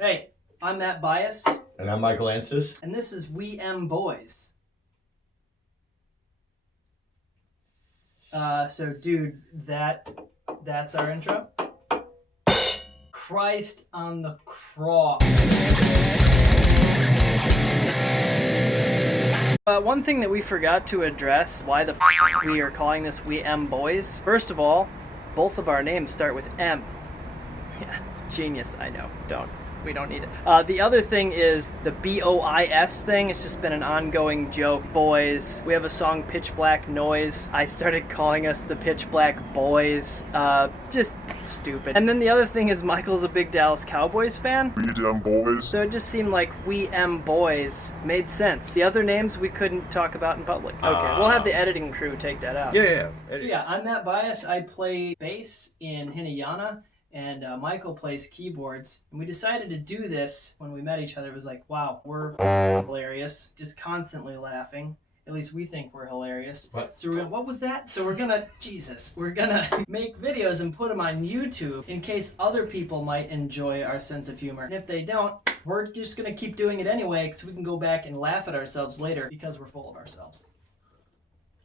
Hey, I'm Matt Bois. And I'm Michael Anstis. And this is We Boys. So dude, that's our intro. Christ on the cross. One thing that we forgot to address, why the we are calling this We Boys. First of all, both of our names start with M. Yeah, genius, I know. We don't need it. The other thing is the BOIS thing. It's just been an ongoing joke. Boys. We have a song, Pitch Black Noise. I started calling us the Pitch Black Boys. Just stupid. And then the other thing is Michael's a big Dallas Cowboys fan. We damn boys. So it just seemed like We Boys made sense. The other names we couldn't talk about in public. Okay, we'll have the editing crew take that out. Yeah. So yeah, I'm Matt Bois. I play bass in Hinayana. And Michael plays keyboards. And we decided to do this when we met each other. It was like, wow, we're hilarious. Just constantly laughing. At least we think we're hilarious. What? So what was that? So we're gonna make videos and put them on YouTube in case other people might enjoy our sense of humor. And if they don't, we're just gonna keep doing it anyway so we can go back and laugh at ourselves later because we're full of ourselves.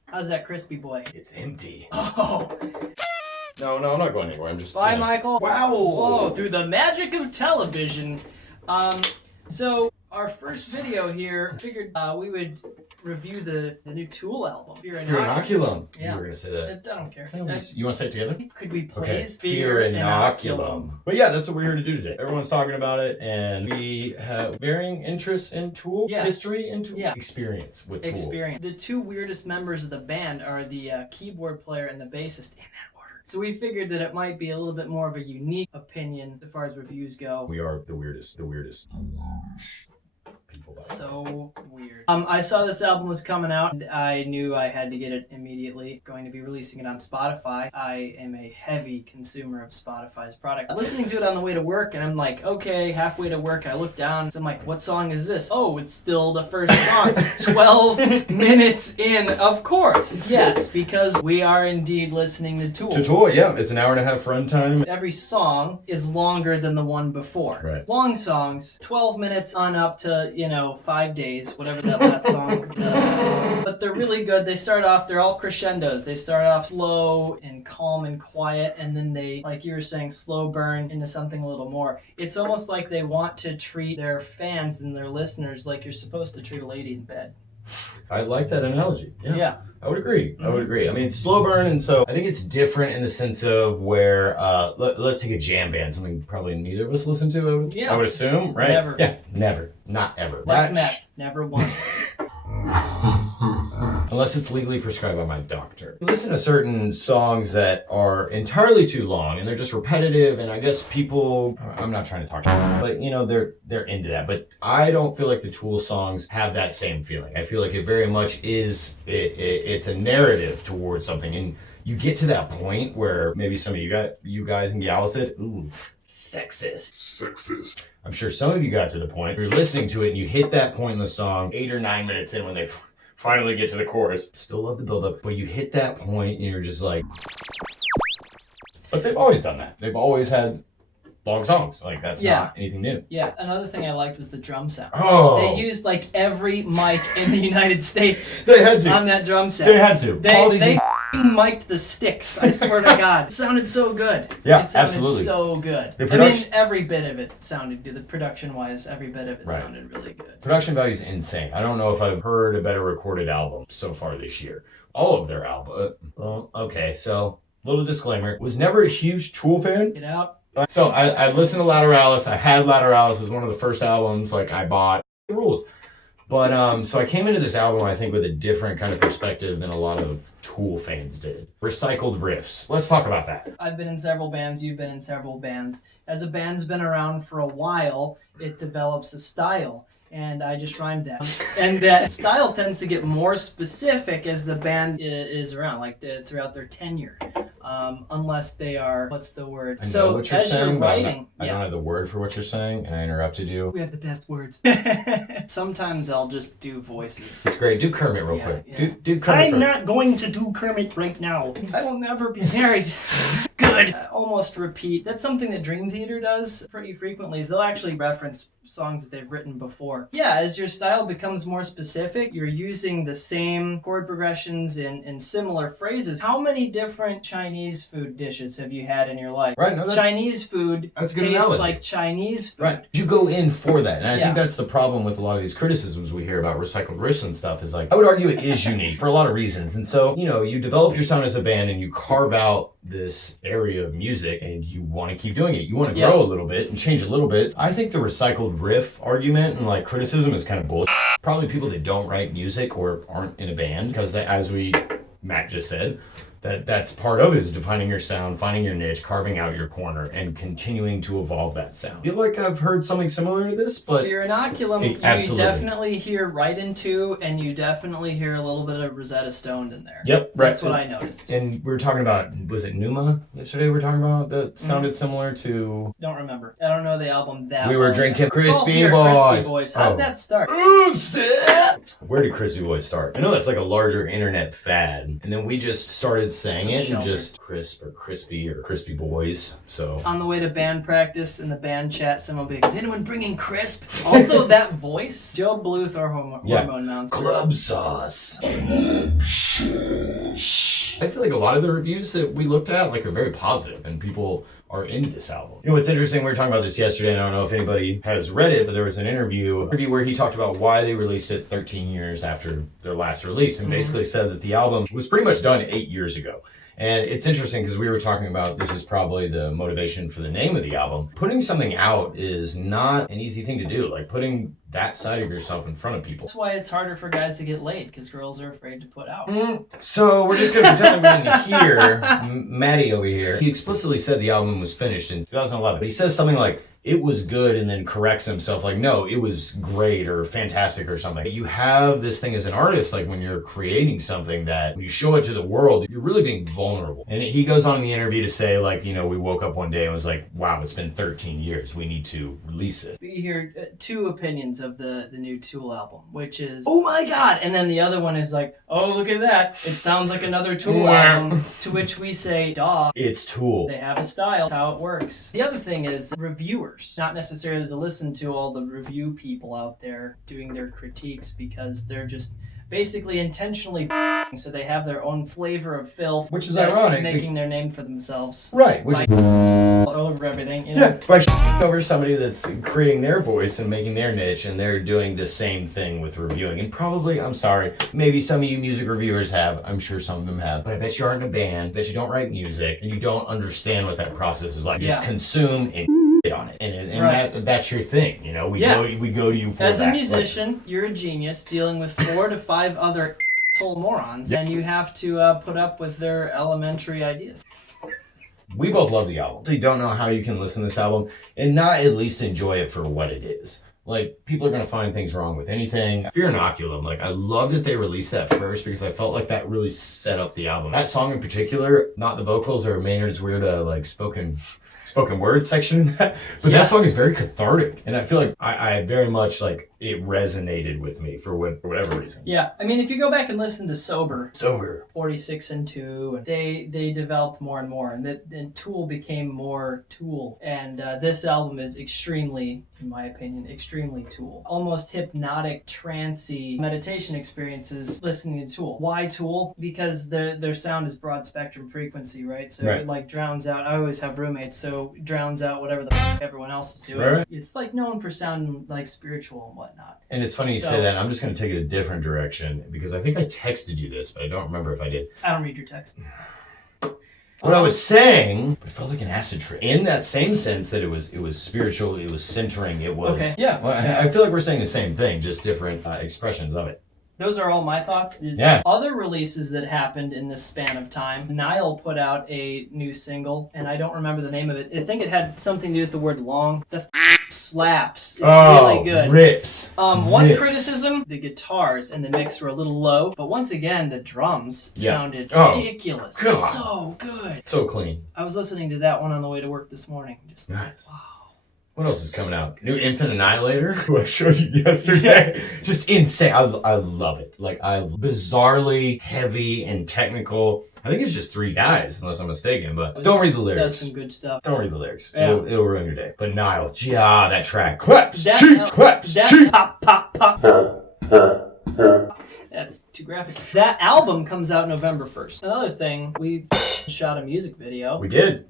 How's that crispy boy? It's empty. Oh. No, I'm not going anywhere. I'm just. Bye, Michael. Wow. Whoa, through the magic of television. So our first video here, figured we would review the new Tool album. Inoculum. Yeah. You were gonna say that. I don't care. You want to say it together? Could we please? Okay. Inoculum. But yeah, that's what we're here to do today. Everyone's talking about it, and we have varying interests in Tool, history, and Tool, experience with Tool. The two weirdest members of the band are the keyboard player and the bassist. So we figured that it might be a little bit more of a unique opinion as far as reviews go. We are the weirdest people. So weird. I saw this album was coming out and I knew I had to get it immediately. Going to be releasing it on Spotify. I am a heavy consumer of Spotify's product. Listening to it on the way to work and I'm like, okay, halfway to work I look down and I'm like, what song is this? Oh, it's still the first song. 12 minutes in, of course. Yes, because we are indeed listening to Tool. Yeah. It's an hour and a half runtime. Every song is longer than the one before. Right. Long songs, 12 minutes on up to, 5 days, whatever that last song does. But they're really good. They're all crescendos. They start off slow and calm and quiet, and then they, like you were saying, slow burn into something a little more. It's almost like they want to treat their fans and their listeners like you're supposed to treat a lady in bed. I like that analogy. Yeah. I would agree. Mm-hmm. I mean, it's slow burn, and so I think it's different in the sense of where, let's take a jam band, something probably neither of us listen to, I would assume, right? Never. Yeah, never. Not ever. Like meth. Never once. Unless it's legally prescribed by my doctor. You listen to certain songs that are entirely too long, and they're just repetitive, and I guess people, I'm not trying to talk to them, but they're into that. But I don't feel like the Tool songs have that same feeling. I feel like it very much is, it's a narrative towards something, and you get to that point where maybe some of you guys and gals did, sexist. I'm sure some of you got to the point where you're listening to it and you hit that point in the song 8 or 9 minutes in when they finally get to the chorus. Still love the build-up, but you hit that point and you're just like... But they've always done that. They've always had long songs. Like, that's not anything new. Yeah, another thing I liked was the drum sound. Oh! They used, like, every mic in the United States they had to. On that drum set. They had to. They mic'd the sticks, I swear to God. It sounded so good. Yeah, it sounded absolutely. So good. I mean, every bit of it sounded good. The production-wise, every bit of it sounded really good. Production value is insane. I don't know if I've heard a better recorded album so far this year. All of their album. Okay, so, little disclaimer. Was never a huge Tool fan. Get out. So I listened to Lateralis. I had Lateralis. It was one of the first albums I bought. The rules. But so I came into this album, I think, with a different kind of perspective than a lot of Tool fans did. Recycled riffs. Let's talk about that. I've been in several bands. You've been in several bands. As a band's been around for a while, it develops a style. And I just rhymed that. And that style tends to get more specific as the band is around, throughout their tenure. Unless they are, what's the word? I know what you're saying, writing, I don't have the word for what you're saying, and I interrupted you. We have the best words. Sometimes I'll just do voices. It's great. Do Kermit real quick. Do Kermit. I'm not going to do Kermit right now. I will never be married. good. Almost repeat. That's something that Dream Theater does pretty frequently, is they'll actually reference songs that they've written before. Yeah, as your style becomes more specific, you're using the same chord progressions in similar phrases. How many different Chinese food dishes have you had in your life? Right. No, Chinese food tastes like Chinese food. Right. You go in for that. And I think that's the problem with a lot of these criticisms we hear about recycled riffs and stuff is like, I would argue it is unique for a lot of reasons. And so, you develop your sound as a band and you carve out this area of music and you want to keep doing it. You want to grow a little bit and change a little bit. I think the recycled riff argument and like criticism is kind of bullshit. Probably people that don't write music or aren't in a band, because as Matt just said, that's part of it, is defining your sound, finding your niche, carving out your corner, and continuing to evolve that sound. I feel like I've heard something similar to this, but... For your Inoculum, you definitely hear Right in Two, and you definitely hear a little bit of Rosetta Stone in there. Yep, right. That's what I noticed. And we were talking about, was it Numa yesterday we were talking about that sounded similar to... Don't remember. I don't know the album that We were drinking Crispy Bois. How did that start? Where did Crispy Bois start? I know that's like a larger internet fad, and then we just started saying it and just crisp or crispy or crispy boys. So on the way to band practice in the band chat, someone will be like, is anyone bringing crisp? Also that voice, Joe Bluth or Hormone Mountain. Club sauce. I feel like a lot of the reviews that we looked at are very positive and people are into this album. What's interesting, we were talking about this yesterday, and I don't know if anybody has read it, but there was an interview where he talked about why they released it 13 years after their last release, and basically said that the album was pretty much done 8 years ago. And it's interesting because we were talking about this is probably the motivation for the name of the album. Putting something out is not an easy thing to do, like putting that side of yourself in front of people. That's why it's harder for guys to get laid, because girls are afraid to put out. So we're just going to pretend we didn't hear Maddie over here. He explicitly said the album was finished in 2011. But he says something like, it was good, and then corrects himself like, no, it was great or fantastic or something. You have this thing as an artist, like when you're creating something that when you show it to the world, you're really being vulnerable. And he goes on in the interview to say we woke up one day and was like, wow, it's been 13 years. We need to release it. We hear two opinions of the new Tool album, which is, oh my God. And then the other one is like, oh, look at that. It sounds like another Tool album. To which we say, duh. It's Tool. They have a style. That's how it works. The other thing is reviewers. Not necessarily to listen to all the review people out there doing their critiques, because they're just basically intentionally so they have their own flavor of filth, which is ironic, making their name for themselves, right? Which over everything, by over somebody that's creating their voice and making their niche, and they're doing the same thing with reviewing. And probably, I'm sorry, maybe some of you music reviewers have, I'm sure some of them have, but I bet you aren't in a band, bet you don't write music, and you don't understand what that process is like. Just consume and on it, and that's your thing, we go to you for as that. A musician, you're a genius dealing with 4 to 5 other asshole morons, and you have to put up with their elementary ideas. We both love the album. So you don't know how you can listen to this album and not at least enjoy it for what it is. Like, people are going to find things wrong with anything. Fear Inoculum, I love that they released that first, because I felt like that really set up the album. That song in particular, not the vocals or Maynard's weird spoken word section in that, but that song is very cathartic, and I feel like I very much it resonated with me for whatever reason. Yeah, I mean, if you go back and listen to Sober 46 and 2, they developed more and more, and Tool became more Tool, and this album is extremely, in my opinion, extremely Tool. Almost hypnotic, trancey meditation experiences listening to Tool. Why Tool? Because their sound is broad spectrum frequency, right? So it drowns out. I always have roommates, so drowns out whatever the everyone else is doing. Right. It's known for sounding spiritual and whatnot. And it's funny you say that. I'm just going to take it a different direction, because I think I texted you this, but I don't remember if I did. I don't read your text. What I was saying, it felt like an acid trip. In that same sense that it was spiritual, it was centering, it was... Okay. Yeah, well, I feel like we're saying the same thing, just different expressions of it. Those are all my thoughts. Other releases that happened in this span of time. Nile put out a new single, and I don't remember the name of it. I think it had something to do with the word long. The slaps. It's really good. Rips. One criticism, the guitars and the mix were a little low, but once again, the drums sounded ridiculous. God. So good. So clean. I was listening to that one on the way to work this morning. Just nice. Wow. What else is coming out? New Infant Annihilator, who I showed you yesterday. Just insane. I love it. Bizarrely heavy and technical. I think it's just 3 guys, unless I'm mistaken, but don't read the lyrics. That's some good stuff. Don't read the lyrics. Yeah. It'll ruin your day. But Nile, yeah, that track. Claps, That- cheek, claps, cheek. Pop, pop, pop. That's too graphic. That album comes out November 1st. Another thing, we shot a music video. We did.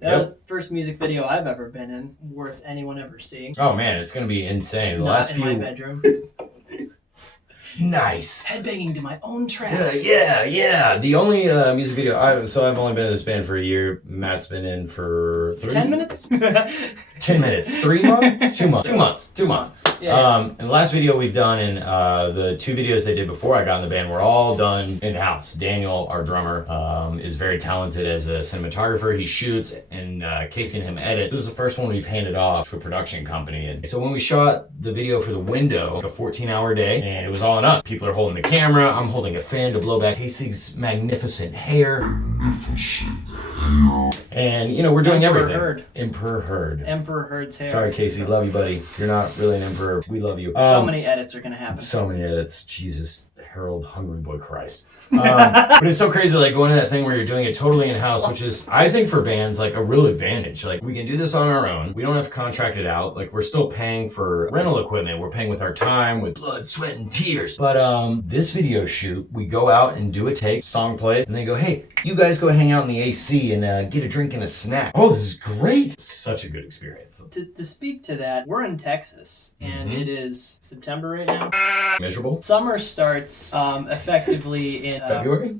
That was the first music video I've ever been in, worth anyone ever seeing. Oh man, it's gonna be insane. The Not last in few. my bedroom. Nice. Headbanging to my own tracks. Yeah. The only music video I've only been in this band for a year. Matt's been in for 10 minutes? 10 minutes. 3 months? 2 months. 2 months. Yeah. And the last video we've done and the 2 videos they did before I got in the band were all done in-house. Daniel, our drummer, is very talented as a cinematographer. He shoots, and Casey and him edit. This is the first one we've handed off to a production company. And so when we shot the video for The Window, like a 14-hour day, and it was all on us. People are holding the camera. I'm holding a fan to blow back Casey's magnificent hair. And, you know, we're doing Emperor everything. Heard. Emperor Heard. Emperor Heard's hair. Sorry, Casey. Love you, buddy. You're not really an emperor. We love you. So many edits are going to happen. So many edits. Jesus, Harold, hungry boy Christ. But it's so crazy, like going to that thing where you're doing it totally in-house, which is, I think for bands, like a real advantage. Like we can do this on our own. We don't have to contract it out. Like we're still paying for rental equipment. We're paying with our time, with blood, sweat, and tears. But this video shoot, we go out and do a take, song plays, and they go, hey, you guys go hang out in the AC and get a drink and a snack. Oh, this is great. Such a good experience. To speak to that, we're in Texas, and it is September right now. Miserable. Summer starts effectively in February?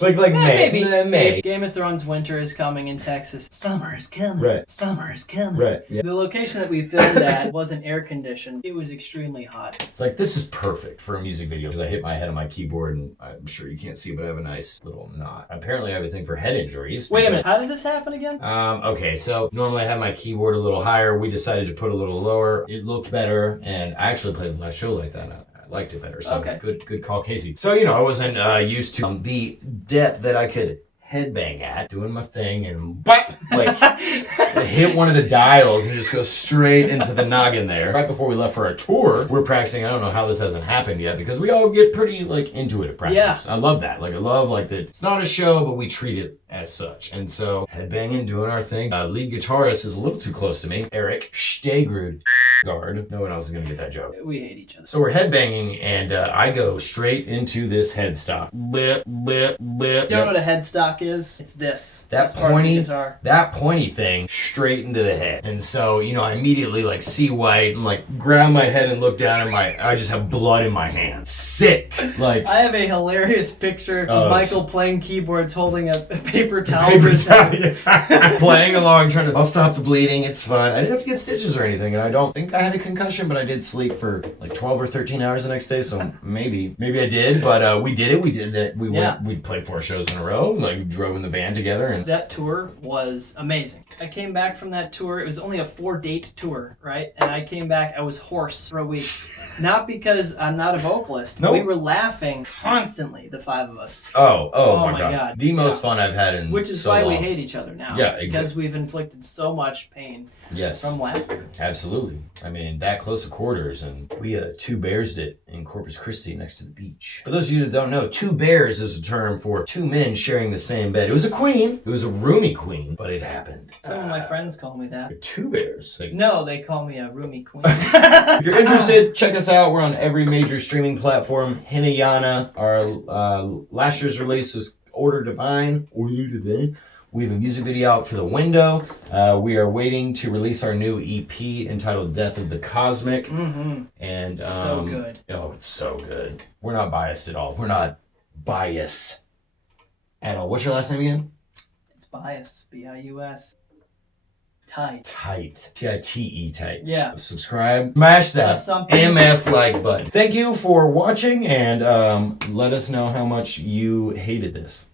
like May. Maybe. May. Game of Thrones winter is coming in Texas. Summer is coming. Right. Summer is coming. Right. Yeah. The location that we filmed at wasn't air conditioned. It was extremely hot. It's like, this is perfect for a music video because I hit my head on my keyboard and I'm sure you can't see, but I have a nice little knot. Apparently I have a thing for head injuries. Wait a minute. How did this happen again? Okay, so normally I have my keyboard a little higher. We decided to put a little lower. It looked better, and I actually played the last show like that. I liked it better. So Okay. Good call, Casey. So, you know, I wasn't used to the depth that I could headbang at, doing my thing, and bop, like hit one of the dials and just go straight into the noggin there. Right before we left for our tour, we're practicing. I don't know how this hasn't happened yet because we all get pretty like into it at practice. Yeah. I love that. Like I love like that. It's not a show, but we treat it as such. And so headbanging, doing our thing. Lead guitarist is a little too close to me. Eric Stegrud. Guard. No one else is gonna get that joke. We hate each other. So we're headbanging, and I go straight into this headstock. Blip, blip, blip. You know what a headstock is? It's this. That This part of the pointy, guitar. that pointy thing straight into the head. And so, you know, I immediately like see white and like grab my head and look down and I just have blood in my hand. Sick. Like I have a hilarious picture Oh, of Michael playing keyboards holding a paper towel. paper in his hand. towel. Playing along, I'll stop the bleeding. It's fun. I didn't have to get stitches or anything, and I don't think I had a concussion, but I did sleep for like 12 or 13 hours the next day, so maybe I did, but we did it. We did that. We played 4 shows in a row, like drove in the van together, and That tour was amazing. I came back from that tour. It was only a 4-date tour, right? And I came back, I was hoarse for a week. Not because I'm not a vocalist. Nope. We were laughing constantly, the 5 of us. oh Oh my my god. God. The most Yeah. fun I've had in Which is so why long. we hate each other now. Yeah, Because we've inflicted so much pain Yes. from laughter. Absolutely. I mean, that close of quarters, and we 2 bears it in Corpus Christi next to the beach. For those of you that don't know, 2 bears is a term for 2 men sharing the same bed. It was a queen. It was a roomy queen, but it happened. Some of my friends call me that. 2 bears. Like, No, they call me a roomy queen. if you're interested, check us out. We're on every major streaming platform. Hinayana. Our last year's release was Order Divine. We have a music video out for The Window. We are waiting to release our new EP entitled Death of the Cosmic. Mm-hmm. And So good. Oh, it's so good. We're not biased at all. We're not biased at all. What's your last name again? It's Bias. B-I-U-S. Tight. Tight. T-I-T-E tight. Yeah. Subscribe. Smash that Something. MF like button. Thank you for watching, and let us know how much you hated this.